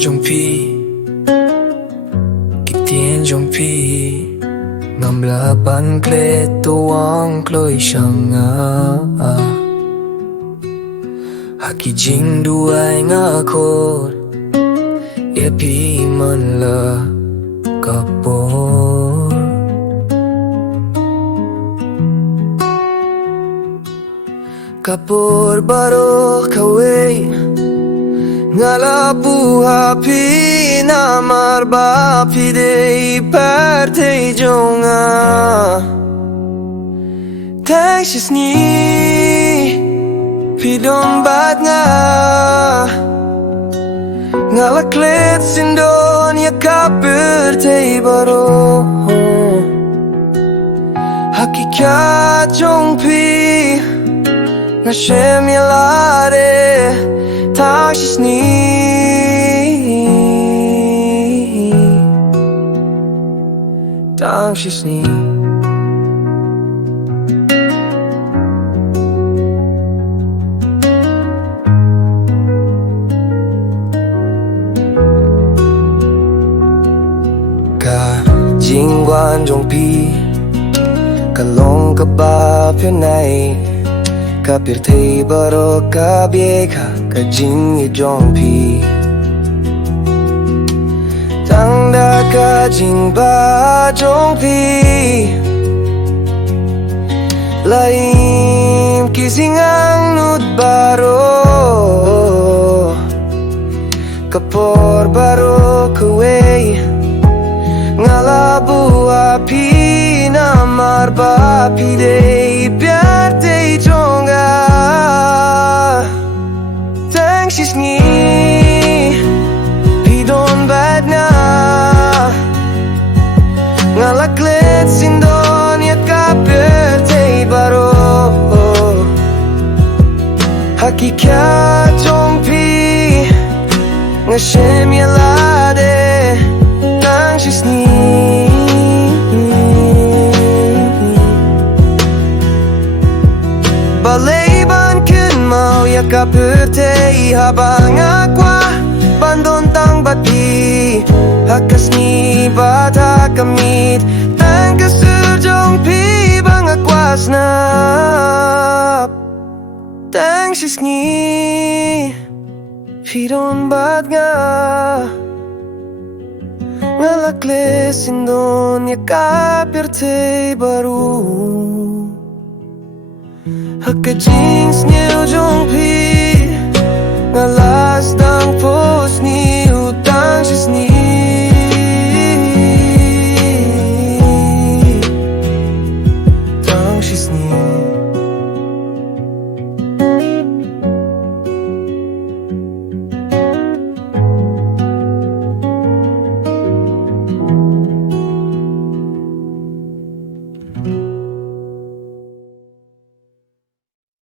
jong pi kitien jong pi ngam laban kle tuang kloi shanga haki jing duai nga khot e pi man la kapor kapor baro kawe ngala buha pi namar ba pi dei parte jonga taxis ni pi dom bat nga ngala klet sindon ya kapur tei baro hakikat jong pi ngashem yalare taxis ni taxis ni ka jingwan jong pi kalong ka ba pyo nai kapir thei baro ka bie kha ka jing i jong pi tang da ka jing ba jong pi laim kising ang nut baro kapor baro kuwei ngala bua pi namar ba pi dei pyar tei jonga taxis ni pi don bad na ngala klet sindon ya kapir tei baro hakikat jong pi ngashem yalade taxis ni balaiban kun mau ya kapur tei habang akwa bandon tang bati hakas ni bata kamit tang kasur jong pi bang akwas na tang sis ni hiron bat nga ngalakle sindon ya kapir tei baru hakka jings new jong pi ngalas